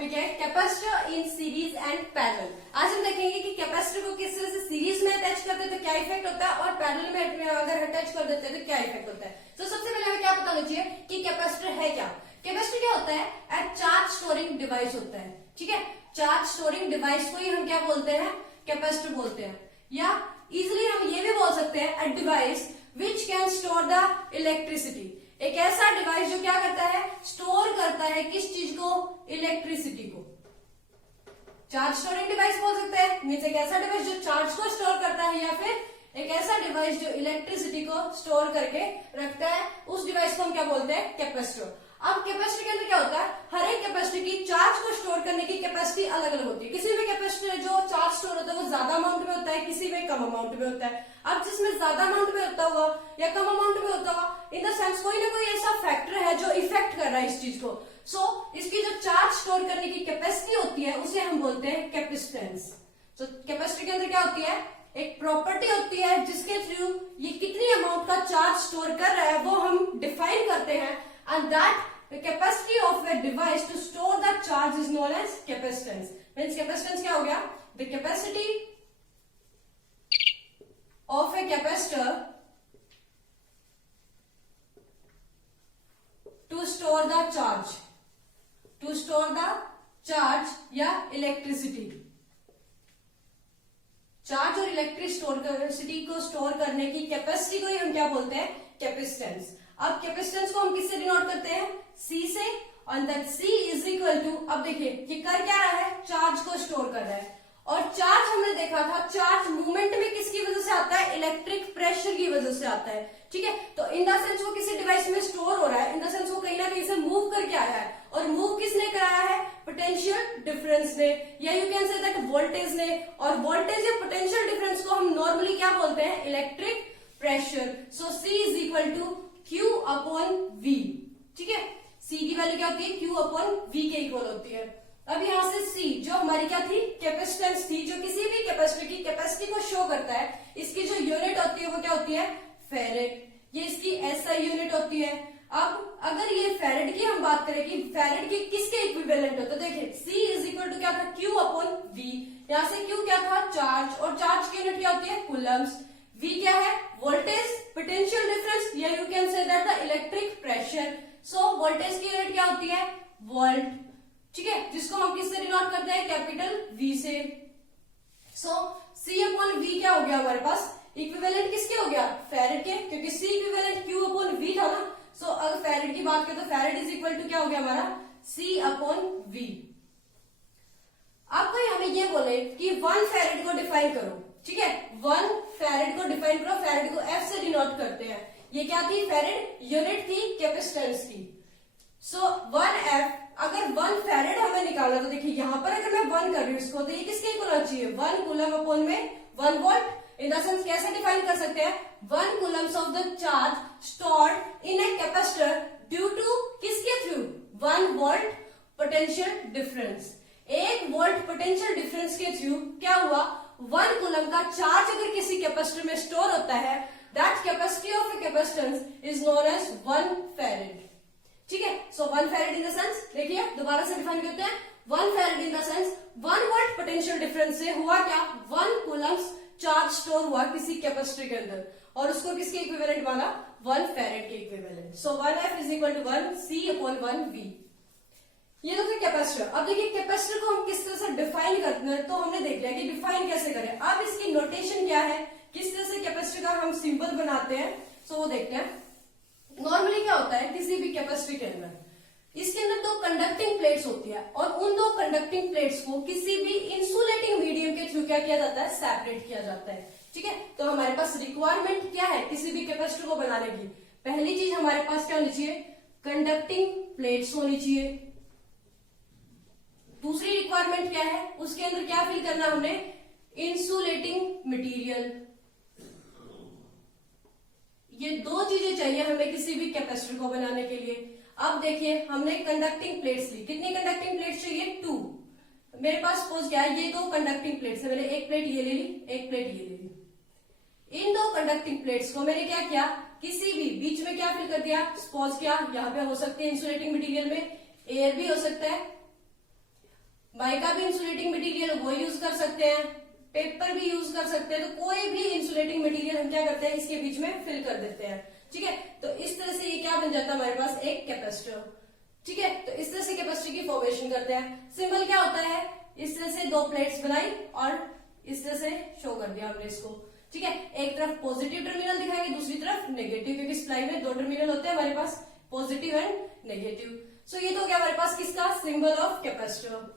Topic है capacitor in series and parallel. आज हम देखेंगे कि कैपेसिटर को किस तरह से सीरीज में अटैच करते हैं तो क्या इफेक्ट होता है और पैरेलल में अगर अटैच कर देते हैं तो क्या इफेक्ट होता है। तो सबसे पहले हमें क्या पता होना चाहिए कि कैपेसिटर है क्या। कैपेसिटर क्या होता है? एक चार्ज स्टोरिंग डिवाइस होता है। ठीक है, चार्ज स्टोरिंग डिवाइस को ही हम क्या बोलते हैं? कैपेसिटर बोलते हैं। या इजिली हम ये भी बोल सकते हैं a device which can store the electricity. एक ऐसा डिवाइस जो क्या करता है? स्टोर करता है किस चीज को? इलेक्ट्रिसिटी को। चार्ज स्टोरिंग डिवाइस बोल सकते हैं, मीन्स एक ऐसा डिवाइस जो चार्ज को स्टोर करता है, या फिर एक ऐसा डिवाइस जो इलेक्ट्रिसिटी को स्टोर करके रखता है, उस डिवाइस को हम क्या बोलते हैं? कैपेसिटर। अब कैपेसिटर के अंदर क्या होता है? हर एक कैपेसिटर की चार्ज को स्टोर करने की कैपेसिटी अलग अलग होती है। किसी में कैपेसिटर जो चार्ज स्टोर होता है वो ज्यादा अमाउंट में होता है, किसी में कम अमाउंट में होता है। अब जिसमें ज्यादा अमाउंट में होता हुआ या कम अमाउंट में होता हुआ, इन द सेंस कोई ना कोई ऐसा फैक्टर है जो इफेक्ट कर रहा है इस चीज को। सो इसकी जो चार्ज स्टोर करने की कैपेसिटी होती है उसे हम बोलते हैं कैपेसिटेंस। तो कैपेसिटर के अंदर क्या होती है? एक प्रॉपर्टी होती है जिसके थ्रू ये कितनी अमाउंट का चार्ज स्टोर कर रहा है वो हम डिफाइन करते हैं, and that the capacity of a device to store the charge is known as capacitance. Means capacitance क्या हो गया? The capacity of a capacitor to store the charge या electricity. चार्ज और इलेक्ट्रिसिटी को स्टोर करने की कैपेसिटी को ही हम क्या बोलते हैं? कैपेसिटेंस। अब कैपेसिटेंस को हम किससे डिनोट करते हैं? C से। और that C is equal to, अब देखिए ये कर क्या रहा है? चार्ज को स्टोर कर रहा है। और चार्ज हमने देखा था, चार्ज मूवमेंट में किसकी वजह से आता है? इलेक्ट्रिक प्रेशर की वजह से आता है। ठीक है, तो इन द सेंस वो किसी डिवाइस में स्टोर हो रहा है, इन द सेंस वो कहीं ना कहीं से मूव करके आया है। और मूव किसने कराया है? पोटेंशियल डिफरेंस ने, या you can say that voltage ने। और वोल्टेज या पोटेंशियल डिफरेंस को हम नॉर्मली क्या बोलते हैं? Electric pressure. So C is equal to Q upon V। ठीक है, C की वैल्यू क्या होती है? Q अपॉन V के इक्वल होती है। अब यहां से C जो हमारी क्या थी? कैपेसिटेंस थी, जो किसी भी कैपेसिटर की कैपेसिटी को शो करता है। इसकी जो यूनिट होती है वो क्या होती है? फैरेड। ये इसकी SI यूनिट होती है। अब अगर ये फैरेड की हम बात करें कि फैरेड की किसके इक्विवेलेंट हो, तो देखिए C इज इक्वल टू क्या था? Q upon V। यहां से Q क्या था? चार्ज, और चार्ज की यूनिट क्या होती है? कूलम्स। V क्या है? वोल्टेज, पोटेंशियल डिफरेंस, या you can say that the electric pressure. So voltage की यूनिट क्या होती है? वोल्ट। ठीक है, जिसको हम किससे डिनोट करते हैं? कैपिटल V से। सो C अपॉन V क्या हो गया हमारे पास? इक्विवेलेंट किसके हो गया? फैरेड के, क्योंकि C equivalent Q upon V था ना। सो अगर फैरेड की बात करें तो फैरेड इज इक्वल टू क्या हो गया हमारा? C upon V। अब कोई हमें ये बोले कि 1 फैरेड को डिफाइन करो। ठीक है, 1 फैरेड को डिफाइन करो। फैरेड को F से डिनोट करते हैं। ये क्या थी? फैरेड यूनिट थी कैपेसिटेंस की। सो 1F, अगर 1 फैरेड हमें निकालना, तो देखिए यहां पर अगर मैं 1 कर रही हूँ इसको, तो ये किसके इक्वल होना चाहिए? 1 कूलम अपॉन में 1 वोल्ट। इन द सेंस कैसे डिफाइन कर सकते हैं? 1 coulombs of the charge stored in a capacitor due to किसके थ्रू? 1 volt potential difference. 1 volt potential difference के थ्रू क्या हुआ? 1 कूलम का चार्ज अगर किसी कैपेसिटर में स्टोर होता है, that capacity of a capacitance is known as 1 farad. ठीक है, so 1 farad in the sense, देखिए दोबारा से डिफाइन करते हैं। 1 farad in the sense 1 volt potential difference से हुआ क्या? 1 कूलम्स चार्ज स्टोर हुआ किसी कैपेसिटर के अंदर, और उसको किसके इक्विवेलेंट माना? 1 फैरेड के equivalent. So 1F is equal to 1 C upon 1 V। ये तो कैपेसिटर। अब देखिए कैपेसिटर को हम किस तरह से डिफाइन करते हैं, तो हमने देख लिया कि डिफाइन कैसे करें। अब इसकी नोटेशन क्या है, किस तरह से कैपेसिटर का हम सिंबल बनाते हैं, सो वो देखते हैं। नॉर्मली क्या होता है किसी भी कैपेसिटर के अंदर, इसके अंदर 2 कंडक्टिंग प्लेट्स होती है, और उन 2 कंडक्टिंग प्लेट्स को किसी भी इंसुलेटिंग मीडियम के थ्रू क्या किया जाता है? सेपरेट किया जाता है। ठीक है, तो हमारे पास रिक्वायरमेंट क्या है किसी भी कैपेसिटर को बनाने की? पहली चीज हमारे पास क्या होनी चाहिए? कंडक्टिंग प्लेट्स होनी चाहिए। दूसरी रिक्वायरमेंट क्या है? उसके अंदर क्या फिल करना हमने? Insulating material. ये 2 चीजें चाहिए हमें किसी भी कैपेसिटर को बनाने के लिए। अब देखिए हमने कंडक्टिंग प्लेट्स ली। कितनी कंडक्टिंग प्लेट्स चाहिए? 2। मेरे पास सपोज क्या है, ये 2 कंडक्टिंग प्लेट्स है। मैंने एक प्लेट ये ले ली, एक प्लेट ये ले ली। इन 2 कंडक्टिंग प्लेट्स को मैंने क्या किया? किसी भी बीच में क्या फिल कर दिया? सपोज क्या यहाँ पे हो सकते हैं इंसुलेटिंग मटेरियल में एयर भी हो सकता है, माइका भी इंसुलेटिंग मटेरियल वो यूज कर सकते हैं, पेपर भी यूज कर सकते हैं, तो कोई भी इंसुलेटिंग मटेरियल हम क्या करते हैं इसके बीच में फिल कर देते हैं। ठीक है, तो इस तरह से ये क्या बन जाता है हमारे पास एक कैपेसिटर। ठीक है, तो इस तरह से कैपेसिटर की फॉर्मेशन करते हैं। सिंबल क्या होता है, इस तरह से दो प्लेट्स बनाई और इस तरह से शो कर दिया हमने इसको। ठीक है, एक तरफ पॉजिटिव टर्मिनल दिखाएंगे, दूसरी तरफ नेगेटिव, क्योंकि सप्लाई में दो टर्मिनल होते हैं हमारे पास, पॉजिटिव एंड नेगेटिव। सो ये तो हो गया हमारे पास किसका, symbol of capacitor,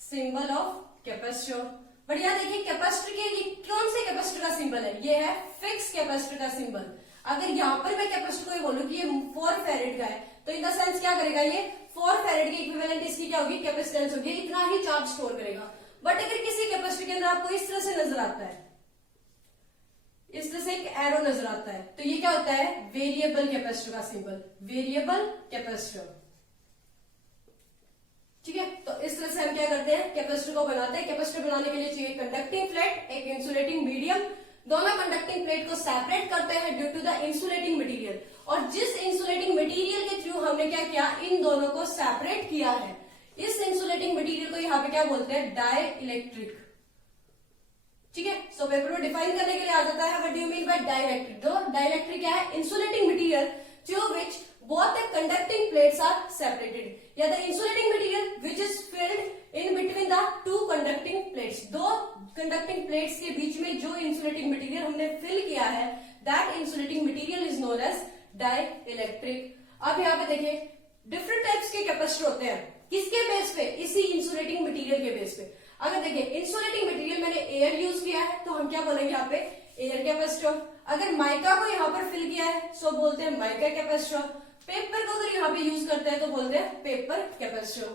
symbol of capacitor. बढ़िया, देखिए कैपेसिटर के लिए कौन से कैपेसिटर का सिंबल है, ये है फिक्स कैपेसिटर का सिंबल। अगर यहाँ पर मैं कैपेसिटर को ये बोलूं कि ये 4 फैरेड का है, तो इन द सेंस क्या करेगा, ये 4 फैरेड की इक्विवेलेंट इसकी क्या होगी, कैपेसिटेंस होगी, इतना ही चार्ज स्टोर करेगा। बट अगर किसी कैपेसिटर के अंदर आपको इस तरह से नजर आता है, इस तरह से एक एरो नजर आता है, तो ये क्या होता है, वेरिएबल कैपेसिटर का सिंबल, वेरिएबल कैपेसिटर। ठीक है, तो इस तरह से हम क्या करते हैं, कैपेसिटर को बनाते हैं। कैपेसिटर बनाने के लिए चाहिए कंडक्टिंग प्लेट, एक इंसुलेटिंग मीडियम। दोनों कंडक्टिंग प्लेट को सेपरेट करते हैं due to the insulating material, और जिस इंसुलेटिंग मटेरियल के थ्रू हमने क्या किया, इन दोनों को सेपरेट किया है, इस इंसुलेटिंग मटेरियल को यहाँ पे क्या बोलते हैं, डाई इलेक्ट्रिक। ठीक है, सो पेपर में डिफाइन करने के लिए आ जाता है, what do you mean by dielectric. दो डाई इलेक्ट्रिक क्या है, insulating material through which both the conducting plates are separated, या the insulating material which is filled in between the two conducting plates। दो conducting plates के बीच में जो insulating material हमने fill किया है, that insulating material is known as dielectric। अब यहाँ पे देखिए डिफरेंट टाइप्स के कैपेसिटर होते हैं, किसके बेस पे, इसी इंसुलेटिंग मटेरियल के बेस पे। अगर देखिए इंसुलेटिंग मटेरियल मैंने एयर यूज किया है, तो हम क्या बोलेंगे यहाँ पे, एयर कैपेसिटर। अगर माइका को यहाँ पर फिल किया है, सो बोलते हैं माइका कैपेसिटर। पेपर को अगर यहाँ पे यूज करते हैं तो बोलते हैं पेपर कैपेसिटर।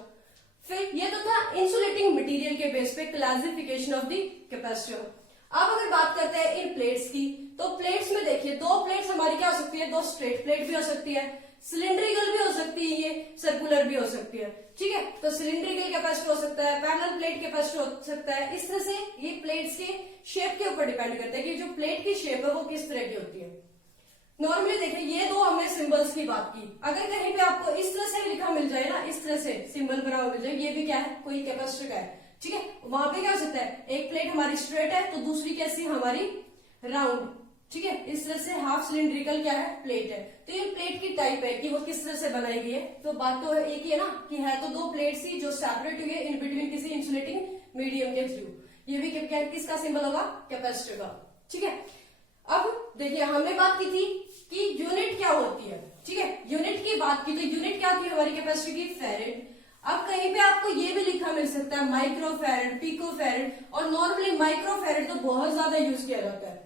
फिर ये तो था इंसुलेटिंग मटेरियल के बेस पे क्लासिफिकेशन ऑफ द कैपेसिटर। अब अगर बात करते हैं इन प्लेट्स की, तो प्लेट्स में देखिए दो प्लेट्स हमारी क्या हो सकती है, दो स्ट्रेट प्लेट भी हो सकती है, सिलिंड्रिकल भी हो सकती है, ये सर्कुलर भी हो सकती है। ठीक है, तो सिलिंड्रिकल कैपेसिटर हो सकता है, पैरेलल प्लेट कैपेसिटर हो सकता है। इस तरह से ये प्लेट्स के शेप के ऊपर डिपेंड करता है कि जो प्लेट की शेप है वो किस तरह की होती है। नॉर्मली देखिए ये दो हमने सिंबल्स की बात की, अगर कहीं पे आपको इस तरह से लिखा मिल जाए ना, इस तरह से सिंबल बना हुआ मिल जाए, ये भी क्या है, कोई कैपेसिटर का है। ठीक है, वहां पे क्या हो सकता है, एक प्लेट हमारी स्ट्रेट है तो दूसरी कैसी हमारी राउंड। ठीक है, इस तरह से हाफ सिलिंड्रिकल क्या है, प्लेट है। तो ये प्लेट की टाइप है कि वो किस तरह से बनाई गई है। तो बात तो एक ही है ना कि है तो दो प्लेट्स ही जो सेपरेट हुई है इन बिटवीन किसी इंसुलेटिंग मीडियम के थ्रू। ये भी किसका सिंबल होगा, कैपेसिटर का। ठीक है, अब देखिए हमने बात की थी कि यूनिट क्या होती है। ठीक है, यूनिट की बात की तो यूनिट क्या थी हमारी कैपेसिटर की, फैरेड। अब कहीं पे आपको ये भी लिखा मिल सकता है माइक्रो फैरेड, पिको फैरेड, और नॉर्मली माइक्रो फैरेड तो बहुत ज्यादा यूज किया जाता है।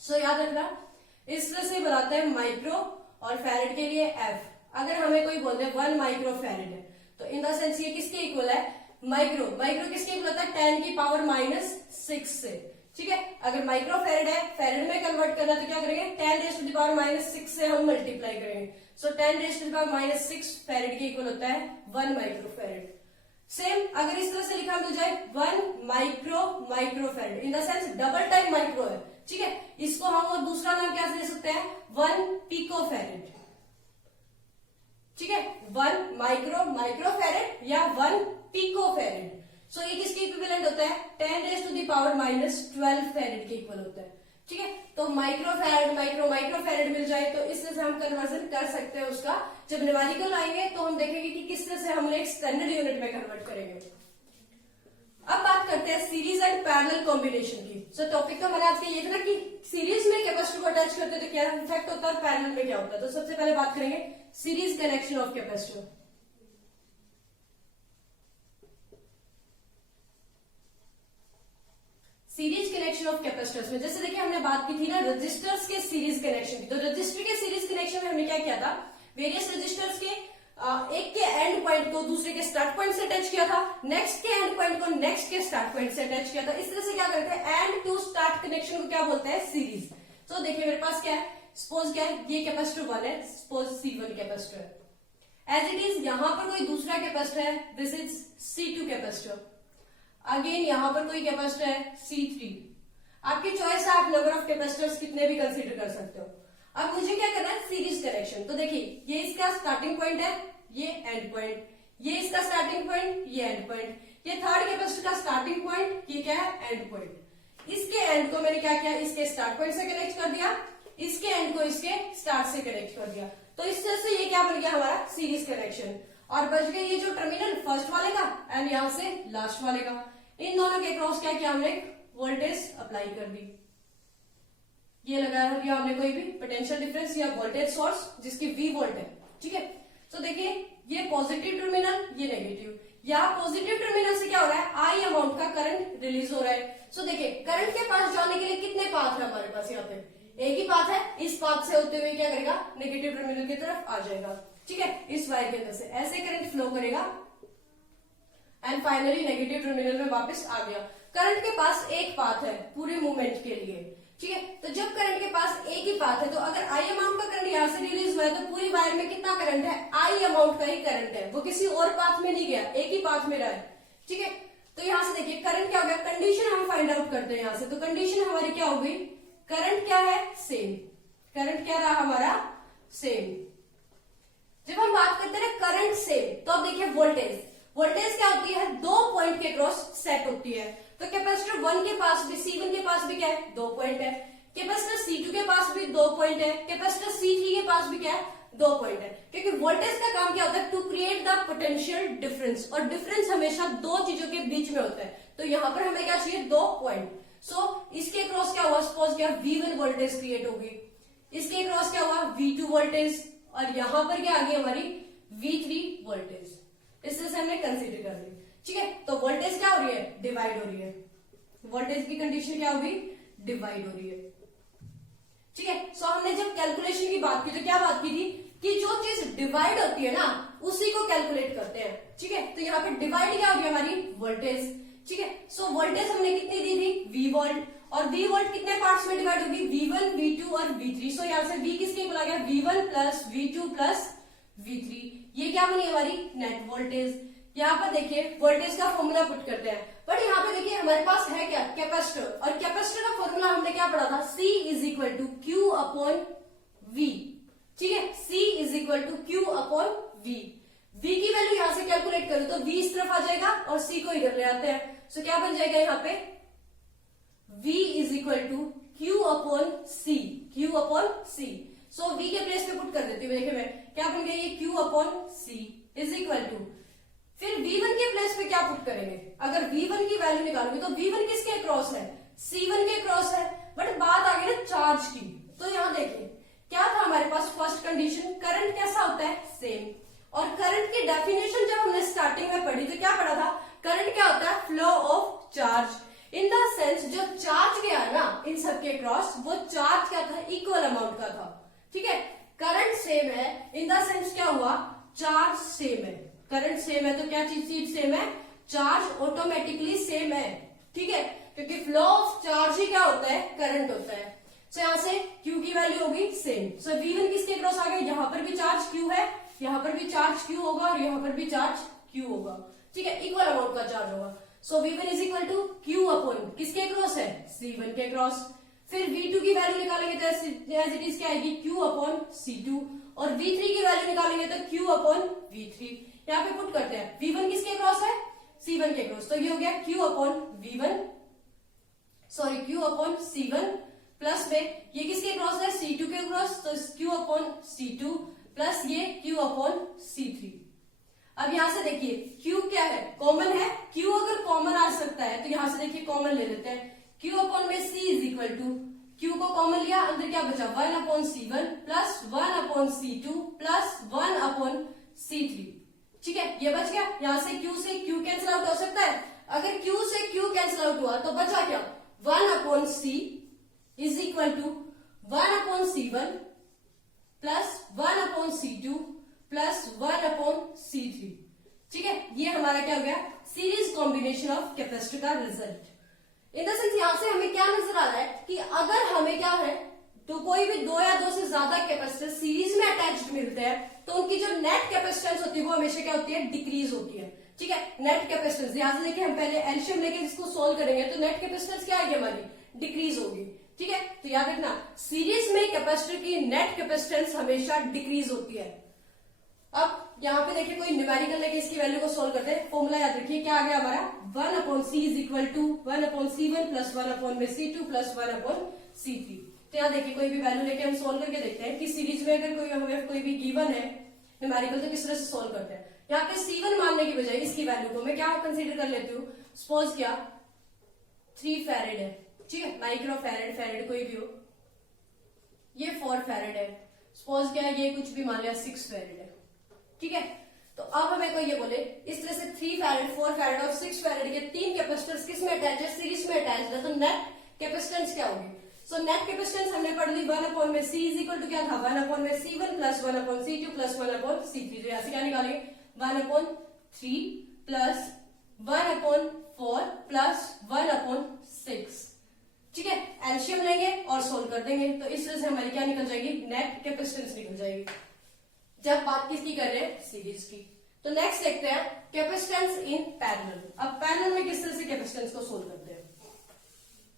सो याद रखना, इस तरह से बनाते हैं माइक्रो, और फैरेड के लिए एफ। अगर हमें कोई बोलते हैं 1 माइक्रो फैरेड है, तो इन द सेंस ये किसके इक्वल है, माइक्रो। माइक्रो किसके इक्वल होता है, 10 की पावर -6 से। ठीक है, अगर माइक्रो फैरेड है, फैरेड में कन्वर्ट करना तो क्या करेंगे, 10 रेज़ टू द पावर -6 से हम मल्टीप्लाई करेंगे। So 10 raise to the power -6 farad के इक्वल होता है 1 माइक्रो फैरेड। सेम अगर इस तरह से लिखा मिल जाए 1 micro farad, in the sense double time micro है। ठीक है, इसको हम और दूसरा नाम क्या दे सकते हैं, 1 पिको फैरेड। ठीक है, 1 माइक्रो फैरेड या 1 पिको फैरेड। सो ये किसके इक्विवेलेंट होता है, 10 raise to the power -12 farad के इक्वल होता है। ठीक है, तो माइक्रो फैरेड माइक्रो फैरेड मिल जाए तो इस तरह से हम कन्वर्जन कर सकते हैं उसका। जब न्यूमेरिकल आएंगे तो हम देखेंगे कि किस तरह से हम एक स्टैंडर्ड यूनिट में कन्वर्ट करेंगे। अब बात करते हैं सीरीज एंड पैरेलल कॉम्बिनेशन की। सो टॉपिक तो हमारा आज का ये था ना कि सीरीज में कैपेसिटर को अटैच करते हैं तो क्या इफेक्ट होता है, और पैरेलल में क्या होता है। तो सबसे पहले बात करेंगे series connection of capacitor. Series connection of capacitors में जैसे देखिए हमने बात की थी ना रजिस्टर्स के सीरीज कनेक्शन की। तो रजिस्टर के सीरीज कनेक्शन में हमने क्या किया था, वेरियस रजिस्टर्स के एक के एंड पॉइंट को दूसरे के स्टार्ट पॉइंट से अटैच किया था, नेक्स्ट के एंड पॉइंट को नेक्स्ट के स्टार्ट पॉइंट से अटैच किया था। इस तरह से क्या करते हैं, एंड टू स्टार्ट कनेक्शन को क्या बोलते हैं, सीरीज। तो देखिए मेरे पास क्या है, सपोज क्या है, ये कैपेसिटर 1 है, सपोज C1 कैपेसिटर है। एज इट इज यहाँ पर कोई दूसरा कैपेसिटर है, this is C2 capacitor. Again यहाँ पर कोई कैपेसिटर है C3। आपकी चॉइस है, आप नंबर ऑफ कैपेसिटर्स कितने भी कंसीडर कर सकते हो। अब मुझे क्या करना है, सीरीज कनेक्शन। तो देखिए ये इसका स्टार्टिंग पॉइंट है, ये एंड पॉइंट, ये इसका स्टार्टिंग पॉइंट, ये एंड पॉइंट, ये थर्ड कैपेसिटर का स्टार्टिंग पॉइंट, ये क्या है एंड पॉइंट। इसके एंड को मैंने क्या किया, इसके स्टार्ट पॉइंट से कनेक्ट कर दिया, इसके एंड को इसके स्टार्ट से कनेक्ट कर दिया। तो इस तरह से ये क्या बन गया हमारा सीरीज कनेक्शन। और बच गए ये जो टर्मिनल फर्स्ट वाले का एंड यहां से लास्ट वाले का, इन दोनों के क्रॉस क्या किया हमने, वोल्टेज अप्लाई कर दी। ये लगा दिया हमने कोई भी पोटेंशियल डिफरेंस या वोल्टेज सोर्स जिसकी V वोल्ट है, ठीक है। तो देखिए ये पॉजिटिव टर्मिनल, ये नेगेटिव, या पॉजिटिव टर्मिनल से क्या हो रहा है, I अमाउंट का करंट रिलीज हो रहा है। सो देखिए करंट के पास जाने के लिए कितने पाथ है हमारे पास, यहाँ पे एक ही पाथ है, इस पाथ से होते हुए क्या करेगा, नेगेटिव टर्मिनल की तरफ आ जाएगा, ठीक है। इस वायर के अंदर से ऐसे करंट फ्लो करेगा एंड फाइनली नेगेटिव टर्मिनल में वापस आ गया। करंट के पास एक पाथ है पूरे मूवमेंट के लिए, ठीक है। तो जब करंट के पास एक ही पाथ है तो अगर I अमाउंट का करंट यहाँ से रिलीज हुआ है तो पूरी वायर में कितना करंट है, I अमाउंट का ही करंट है, वो किसी और पाथ में नहीं गया, एक ही पाथ में रहा है, ठीक है। तो यहाँ से देखिए करंट क्या हो गया, कंडीशन हम फाइंड आउट करते हैं यहाँ से। तो कंडीशन हमारी क्या हो गई, करंट क्या है सेम, करंट क्या रहा हमारा सेम। जब हम बात करते हैं करंट सेम तो अब देखिए वोल्टेज, वोल्टेज क्या होती है, दो पॉइंट के क्रॉस सेट होती है। तो कैपेसिटर 1 के पास भी, C1 के पास भी क्या है, 2 पॉइंट है, कैपेसिटर C2 के पास भी 2 पॉइंट है, कैपेसिटर C3 के पास भी क्या है, 2 पॉइंट है। क्योंकि वोल्टेज का काम क्या होता है, to create the potential difference, और डिफरेंस हमेशा दो चीजों के बीच में होता है। तो यहाँ पर हमें क्या चाहिए, 2 पॉइंट। सो इसके क्रॉस क्या हुआ, सपोज क्या V1 वोल्टेज क्रिएट होगी, इसके क्रॉस क्या हुआ V2 वोल्टेज, और यहां पर क्या आ गई हमारी V3 वोल्टेज। इस तरह से हमने कंसीडर कर ली, ठीक है। तो वोल्टेज क्या हो रही है, डिवाइड हो रही है, वोल्टेज की कंडीशन क्या होगी, डिवाइड हो रही है, ठीक है। सो हमने जब कैलकुलेशन की बात की तो क्या बात की थी कि जो चीज डिवाइड होती है ना उसी को कैलकुलेट करते हैं, ठीक है। तो यहाँ पे डिवाइड क्या होगी हमारी, वोल्टेज, ठीक है। सो वोल्टेज हमने कितनी दी थी, V वोल्ट, और V वोल्ट कितने पार्ट्स में डिवाइड होगी, V1 V2 और V3। सो यहाँ से V किसके इक्वल आ गया, V1 plus V2 plus V3। ये क्या बनी हमारी नेट वोल्टेज। यहाँ पर देखिए वोल्टेज का फॉर्मूला पुट करते हैं, बट यहाँ पे देखिए हमारे पास है क्या, कैपेसिटर, और कैपेसिटर का फॉर्मूला हमने क्या पढ़ा था, C is equal to Q upon V, ठीक है। C is equal to Q upon V। V की वैल्यू यहाँ से कैलकुलेट करूं तो V इस तरफ आ जाएगा और C को इधर ले आते हैं। सो क्या बन जाएगा यहाँ पे, V is equal to Q upon C, Q upon C। So V के प्लेस पे पुट कर देती हूँ, देखिए मैं क्या बन गया, ये Q upon C is equal to, फिर V1 के प्लेस पे क्या पुट करेंगे, अगर V1 की वैल्यू निकालोगे तो V1 किसके क्रॉस है, C1 के क्रॉस है। बट बात आ गई ना चार्ज की, तो यहाँ देखिए क्या था हमारे पास, फर्स्ट कंडीशन करंट कैसा होता है सेम, और करंट की डेफिनेशन जब हमने स्टार्टिंग में पढ़ी तो क्या पढ़ा था, करंट क्या होता है, flow of charge, in the sense जो चार्ज गया ना इन सबके क्रॉस वो चार्ज क्या था, इक्वल अमाउंट का था, ठीक है। करंट सेम है इन द सेंस क्या हुआ, चार्ज सेम है, करंट सेम है तो क्या चीज सेम है, चार्ज ऑटोमेटिकली सेम है, ठीक है। क्योंकि फ्लो ऑफ चार्ज ही क्या होता है, करंट होता है। सो यहाँ से Q की वैल्यू होगी सेम। सो V1 किसके क्रॉस आ गया, यहाँ पर भी चार्ज Q है, यहाँ पर भी चार्ज Q होगा, और यहाँ पर भी चार्ज Q होगा, ठीक है, इक्वल अमाउंट का चार्ज होगा। So V1 is equal to Q upon किसके क्रॉस है, C1 के क्रॉस। फिर V2 की वैल्यू निकालेंगे तो एज इट इज क्या आएगी, Q अपॉन C2, और V3 की वैल्यू निकालेंगे तो Q अपॉन V3। यहाँ पे पुट करते हैं, V1 किसके क्रॉस है, C1 के क्रॉस, तो ये हो गया Q upon V1, sorry Q upon C1, plus में ये किसके क्रॉस है, C2 के क्रॉस, तो Q अपॉन C2 प्लस ये Q अपॉन C3। अब यहां से देखिए Q क्या है, कॉमन है, Q अगर कॉमन आ सकता है तो यहां से देखिए कॉमन ले लेते हैं, Q अपॉन में C is equal to, Q को कॉमन लिया, अंदर क्या बचा 1 upon C1 plus 1 upon C2 plus 1 upon C3, ठीक है, ये बच गया। यहां से Q से Q कैंसिल आउट हो सकता है, अगर Q से Q कैंसिल आउट हुआ तो बचा क्या, 1 upon C is equal to 1 upon C1 plus 1 upon C2 plus 1 upon C3, ठीक है। ये हमारा क्या हो गया, सीरीज कॉम्बिनेशन ऑफ कैपेसिटर का रिजल्ट। इन द सेंस यहां से हमें क्या नजर आ रहा है कि अगर हमें क्या है तो कोई भी 2 या 2 से ज्यादा कैपेसिटर सीरीज में अटैच्ड मिलते हैं तो उनकी जो नेट कैपेसिटेंस होती है वो हमेशा क्या होती है, डिक्रीज होती है, ठीक है। नेट कैपेसिटेंस यहां से देखिए हम पहले एलसीएम लेके इसको सोल्व करेंगे तो नेट कैपेसिटेंस क्या आएगी हमारी, डिक्रीज होगी, ठीक है। तो याद रखना सीरीज में कैपेसिटर की नेट कैपेसिटेंस हमेशा डिक्रीज होती है। अब यहाँ पे देखिए कोई न्यूमेरिकल लेके इसकी वैल्यू को सोल्व करते हैं। फॉर्मूला याद रखिए क्या आ गया हमारा, 1/c is equal to 1/c1 plus 1/c2 plus 1/c3। तो यहाँ देखिए कोई भी वैल्यू लेके हम सोल्व करके देखते हैं कि सीरीज में अगर हमें कोई भी गिवन है न्यूमेरिकल तो किस तरह से सोल्व करते हैं। यहाँ पे C1 मानने की बजाय इसकी वैल्यू को मैं क्या कंसीडर कर लेती हूँ, सपोज क्या 3 फैरेड है, ठीक है, माइक्रो फैरेड, फैरेड कोई भी हो, ये 4 फैरेड है, सपोज क्या ये कुछ भी मान लिया 6 फैरेड है, ठीक है। तो अब हमें कोई ये बोले इस तरह से 3 फैरेड 4 फैरेड और 6 फैरेड के 3 कैपेसिटर्स किस में अटैच है, सीरीज में अटैच है, तो नेट कैपेसिटेंस क्या होगी। सो नेट कैपेसिटेंस हमने पढ़ ली 1/c इज इक्वल टू क्या था 1/c1 plus 1/c2 plus 1/c3। तो यहाँ से क्या निकालेंगे 1/3 प्लस 1/4 प्लस 1/6, ठीक है। एलसीएम लेंगे और सोल्व कर देंगे तो इस तरह से हमारी क्या निकल जाएगी, नेट कैपेसिटेंस निकल जाएगी, जब बात किसकी कर रहे हैं, सीरीज की। तो नेक्स्ट देखते हैं कैपेसिटेंस इन पैरेलल। अब पैरेलल में किस तरह से कैपेसिटेंस को सोल्व करते हैं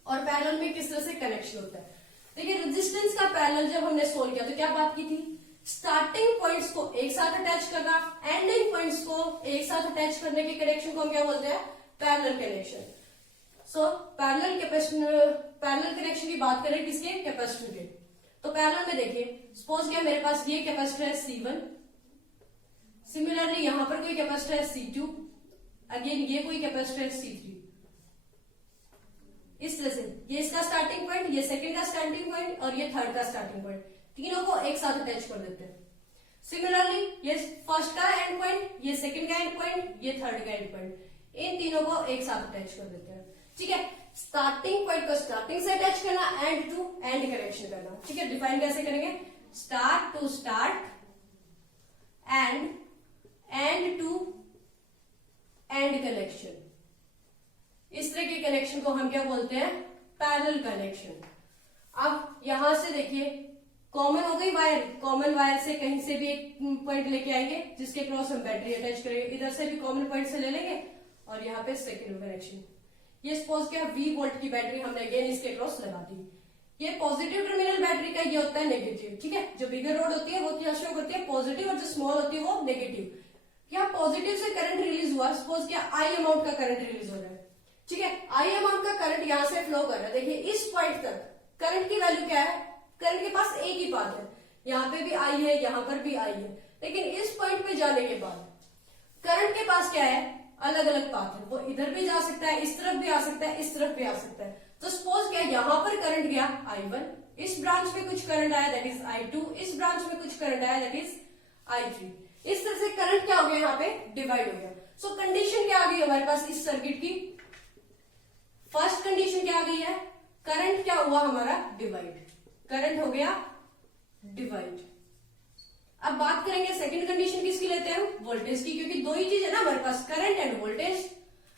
और पैरेलल में किस तरह से कनेक्शन होता है। देखिए रेजिस्टेंस का पैरेलल जब हमने सोल्व किया तो क्या बात की थी, स्टार्टिंग पॉइंट्स को एक साथ अटैच करना, एंडिंग पॉइंट्स को एक साथ अटैच करने के कनेक्शन को हम क्या बोलते हैं, parallel connection. So parallel connection की बात करें किसके, कैपेसिटर के। तो पैरेलल में देखिए सपोज क्या मेरे पास ये कैपेसिटर है C1, सिमिलरली यहां पर कोई कैपेसिटर है C2, अगेन ये कोई कैपेसिटर है C3। इस तरह से ये इसका स्टार्टिंग पॉइंट, ये सेकंड का स्टार्टिंग पॉइंट और ये थर्ड का स्टार्टिंग पॉइंट, तीनों को एक साथ अटैच कर देते हैं। सिमिलरली ये फर्स्ट का एंड पॉइंट, ये सेकंड का एंड पॉइंट, ये थर्ड का एंड पॉइंट, इन तीनों को एक साथ अटैच कर देते हैं, ठीक है। स्टार्टिंग पॉइंट को स्टार्टिंग से अटैच करना, एंड टू एंड कनेक्शन करना, ठीक है। डिफाइन कैसे करेंगे, start to start end to end connection. इस तरह के कनेक्शन को हम क्या बोलते हैं, पैरेलल कनेक्शन। अब यहां से देखिए कॉमन हो गई वायर, कॉमन वायर से कहीं से भी एक पॉइंट लेके आएंगे जिसके क्रॉस हम बैटरी अटैच करेंगे, इधर से भी कॉमन पॉइंट से ले लेंगे और यहाँ पे सेकेंड कनेक्शन। ये सपोज क्या V वोल्ट की बैटरी हमने अगेन इसके क्रॉस लगा दी। ये पॉजिटिव टर्मिनल बैटरी का ये होता है नेगेटिव, ठीक है। जो बिगर रोड होती है वो क्या शो करती है, पॉजिटिव, और जो स्मॉल होती है वो नेगेटिव। यहाँ पॉजिटिव से करंट रिलीज हुआ, सपोज क्या I अमाउंट का करंट रिलीज हो रहा है, ठीक है। I अमाउंट का करंट यहाँ से फ्लो कर रहा है, देखिए इस पॉइंट तक करंट की वैल्यू क्या है, करंट के पास एक ही पाथ है, यहाँ पे भी I है, यहाँ पर भी I है, लेकिन इस पॉइंट पे जाने के बाद करंट के पास क्या है, अलग अलग पाथ है, वो इधर भी जा सकता है, इस तरफ भी आ सकता है, इस तरफ भी आ सकता है। तो सपोज क्या यहाँ पर करंट गया I1, इस ब्रांच में कुछ करंट आया दैट इज I2, इस ब्रांच में कुछ करंट आया दैट इज I3। इस तरह से करंट क्या हो गया, यहाँ पे डिवाइड हो गया। सो कंडीशन क्या आ गई हमारे पास इस सर्किट की, फर्स्ट कंडीशन क्या आ गई है, करंट क्या हुआ हमारा, डिवाइड, करंट हो गया डिवाइड। अब बात करेंगे सेकंड कंडीशन किसकी लेते हैं, वोल्टेज की, क्योंकि दो ही चीज है ना हमारे पास, करंट एंड वोल्टेज।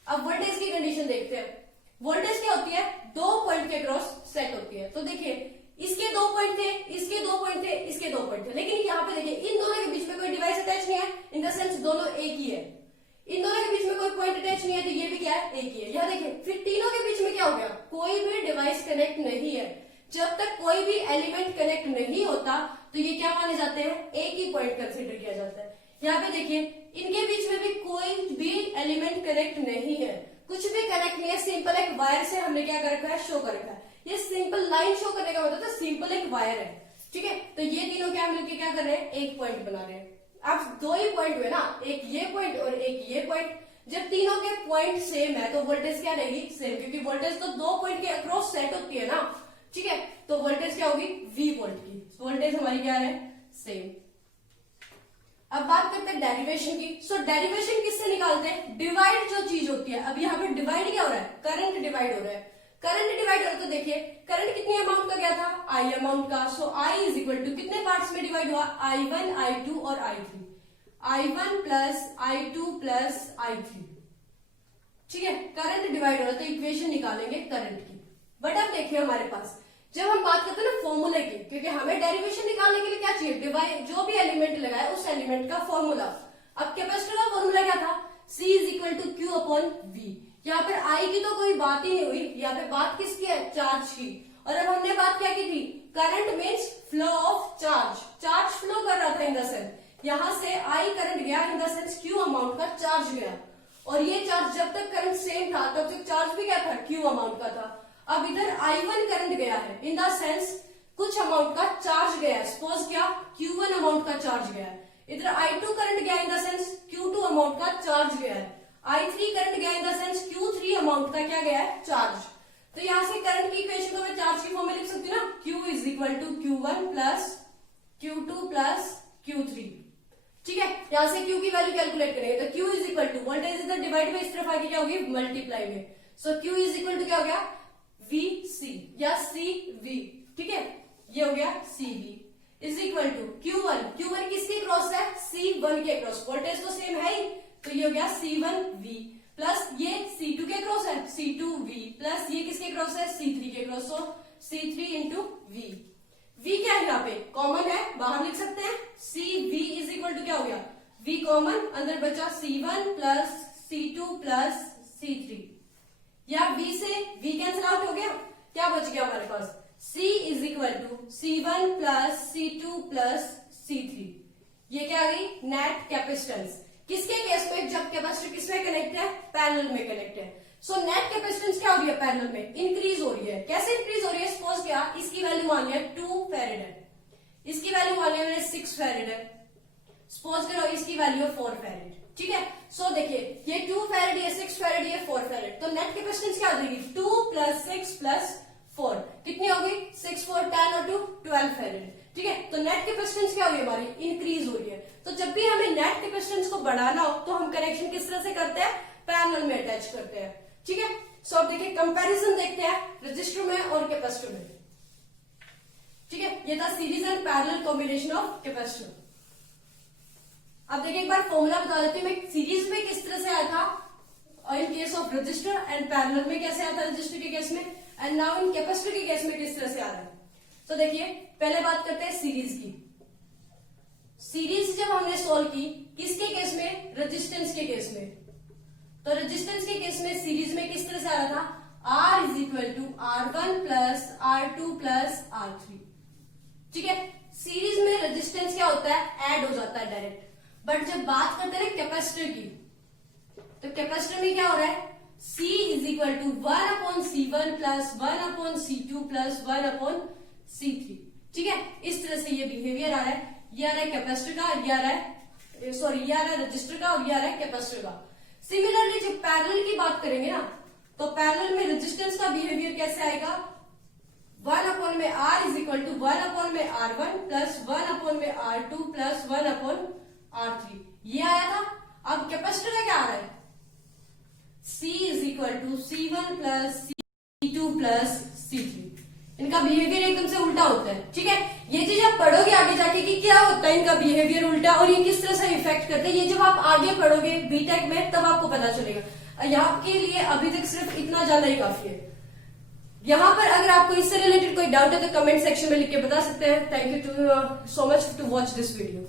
अब वोल्टेज की कंडीशन देखते हैं। वोल्टेज क्या होती है, दो पॉइंट के क्रॉस सेट होती है। तो देखिए इसके दो पॉइंट थे, इसके दो पॉइंट थे, इसके दो पॉइंट थे, लेकिन यहाँ पे देखिए इन दोनों के बीच में कोई डिवाइस अटैच नहीं है, इन द सेंस दोनों एक ही है। इन दोनों के बीच में कोई पॉइंट अटैच नहीं है, तो ये भी क्या है, एक ही है। यहाँ देखिए फिर तीनों के बीच में क्या हो गया, कोई भी डिवाइस कनेक्ट नहीं है। जब तक कोई भी एलिमेंट कनेक्ट नहीं होता तो ये क्या माने जाते हैं, एक ही पॉइंट कंसीडर किया जाता है। यहाँ पे देखिए इनके बीच में भी कोई भी एलिमेंट कनेक्ट नहीं है, कुछ भी कनेक्ट नहीं है, सिंपल एक वायर से हमने क्या कर रखा है, शो कर रखा है। ये सिंपल लाइन शो करने का मतलब है सिंपल एक वायर है, ठीक है। तो ये तीनों क्या मिलकर क्या कर रहे हैं, एक पॉइंट बना रहे हैं। अब दो ही पॉइंट हुए ना, एक ये पॉइंट और एक ये पॉइंट। जब तीनों के पॉइंट सेम है तो वोल्टेज क्या रहेगी, सेम, क्योंकि वोल्टेज तो दो पॉइंट के अक्रॉस सेट होती है ना, ठीक है। तो वोल्टेज क्या होगी, V वोल्ट की, वोल्टेज हमारी क्या है, सेम। अब बात करते हैं डेरिवेशन की। सो डेरिवेशन किससे निकालते हैं, डिवाइड जो चीज होती है। अब यहाँ पे डिवाइड क्या हो रहा है, करंट डिवाइड हो रहा है। करंट डिवाइड हो रहा है तो देखिए करंट कितनी अमाउंट का गया था, I अमाउंट का। सो I इज इक्वल टू कितने पार्ट्स में डिवाइड हुआ, I1 I2 और I3, I1 plus I2 plus I3, ठीक है। करंट डिवाइड हो रहा है तो इक्वेशन निकालेंगे करंट की। बट अब देखिए हमारे पास जब हम बात करते हैं ना फॉर्मूले की, क्योंकि हमें डेरिवेशन निकालने के लिए क्या चाहिए, डिवाइड, जो भी एलिमेंट लगाए उस एलिमेंट का फॉर्मूला। अब कैपेसिटर का फॉर्मूला क्या था, C is equal to Q upon V। यहाँ पर I की तो कोई बात ही नहीं हुई, यहाँ पे बात किसकी है, चार्ज की। और अब हमने बात क्या की थी, current means flow of charge, charge flow कर रहा था इन द सेंस। यहां से आई करंट गया, इन द सेंस क्यू अमाउंट का चार्ज गया, और ये चार्ज जब तक करंट सेम था तब तक चार्ज भी क्या था, क्यू अमाउंट का था। अब इधर I1 करंट गया है, इन द सेंस कुछ अमाउंट का चार्ज गया है, सपोज क्या Q1 अमाउंट का चार्ज गया है। इधर I2 करंट गया, इन द सेंस Q2 अमाउंट का चार्ज गया है। I3 करंट गया, इन द सेंस Q3 अमाउंट का क्या गया है, चार्ज। तो यहां से करंट की इक्वेशन को मैं चार्ज की फॉर्म में लिख सकती हूँ ना, Q is equal to Q1 plus Q2 plus Q3। ठीक है, यहां से Q की वैल्यू कैलकुलेट करेंगे तो Q is equal to voltage इधर डिवाइड में, इस तरफ आके क्या होगी, मल्टीप्लाई में। So Q is equal to क्या हो गया, VC या CV। ठीक है, ये हो गया CV is equal to Q1 किसके क्रॉस है, C1 के क्रॉस, वोल्टेज तो सेम है ही, तो ये हो गया C1V प्लस ये C2 के क्रॉस है C2V प्लस ये किसके क्रॉस है, C3 के क्रॉस, सो C3 इंटू V। V क्या है यहाँ पे, कॉमन है, बाहर लिख सकते हैं। CV इज इक्वल टू क्या हो गया, V कॉमन, अंदर बचा C1 plus C2 plus C3, या V से V कैंसिल आउट हो गया, क्या बच गया हमारे पास, C is equal to C1 plus C2 plus C3। ये क्या आ गई, नेट कैपेसिटेंस। किसके केस में, जब कैपेसिटर किसमें कनेक्ट है, पैरेलल में कनेक्ट है। सो नेट कैपेसिटेंस क्या हो रही है, पैरेलल में इंक्रीज हो रही है। कैसे इंक्रीज हो रही है, सपोज क्या इसकी वैल्यू मान लिया 2 फैरेड है, इसकी वैल्यू मान लिया मैंने 6 फैरेड है, सपोज करो इसकी वैल्यू 4 फैरेड। ठीक है, सो देखिए ये 2 फैरेड, ये 6 फैरेड, ये 4 फैरेड, तो नेट कैपेसिटेंस क्या हो जाएगी, 2 प्लस 6 प्लस 4, कितनी होगी, 6 4 10 और 2 12 फैरेड। ठीक है, तो नेट कैपेसिटेंस क्या हो रही है हमारी, इंक्रीज हो रही है। तो जब भी हमें नेट कैपेसिटेंस को बढ़ाना हो तो हम कनेक्शन किस तरह से करते हैं, पैरेलल में अटैच करते हैं। ठीक है, सो अब देखिए कंपैरिजन देखते हैं रजिस्टर में और कैपेसिटर में। ठीक है, ये था series and parallel combination of capacitor. अब देखिए एक बार फॉर्मूला बता देती हूँ मैं, सीरीज में किस तरह से आया था in case of register, and parallel में कैसे आता है रजिस्टर के केस में, एंड नाउ इन कैपेसिटर के केस में किस तरह से आ रहा है। तो देखिए पहले बात करते हैं सीरीज की। सीरीज जब हमने सोल्व की किसके केस में, रेजिस्टेंस के केस में, तो रेजिस्टेंस के केस में सीरीज में किस तरह से आ रहा था, R is equal to R1 plus R2 plus R3। ठीक है, सीरीज में रेजिस्टेंस क्या होता है, ऐड हो जाता है डायरेक्ट। बट जब बात करते हैं कैपेसिटर की, तो कैपेसिटर में क्या हो रहा है, C is equal to 1/C1 plus 1/C2 plus 1/C3। ठीक है, इस तरह से ये बिहेवियर आ रहा है, ये आ रहा है कैपेसिटर का, ये आ रहा है सॉरी ये आ रहा है रजिस्टर का, और ये आ रहा है कैपेसिटर का। सिमिलरली जब पैरेलल की बात करेंगे ना, तो पैरेलल में रेजिस्टेंस का बिहेवियर कैसे आएगा, 1 में R इज इक्वल टू 1 में R1 प्लस 1 में R2 प्लस 1/R3, ये आया था। अब कैपेसिटर का क्या आ रहा है, C is equal to C1 plus C2 plus C3। इनका बिहेवियर एकदम से उल्टा होता है। ठीक है, ये चीज आप पढ़ोगे आगे जाके कि क्या होता है इनका बिहेवियर उल्टा, और ये किस तरह से इफेक्ट करते हैं, ये जब आप आगे पढ़ोगे बीटेक में तब आपको पता चलेगा। यहाँ के लिए अभी तक सिर्फ इतना जानना ही काफी है। यहाँ पर अगर आपको इससे रिलेटेड कोई डाउट है तो कमेंट सेक्शन में लिख के बता सकते हैं। Thank you so much to watch this video.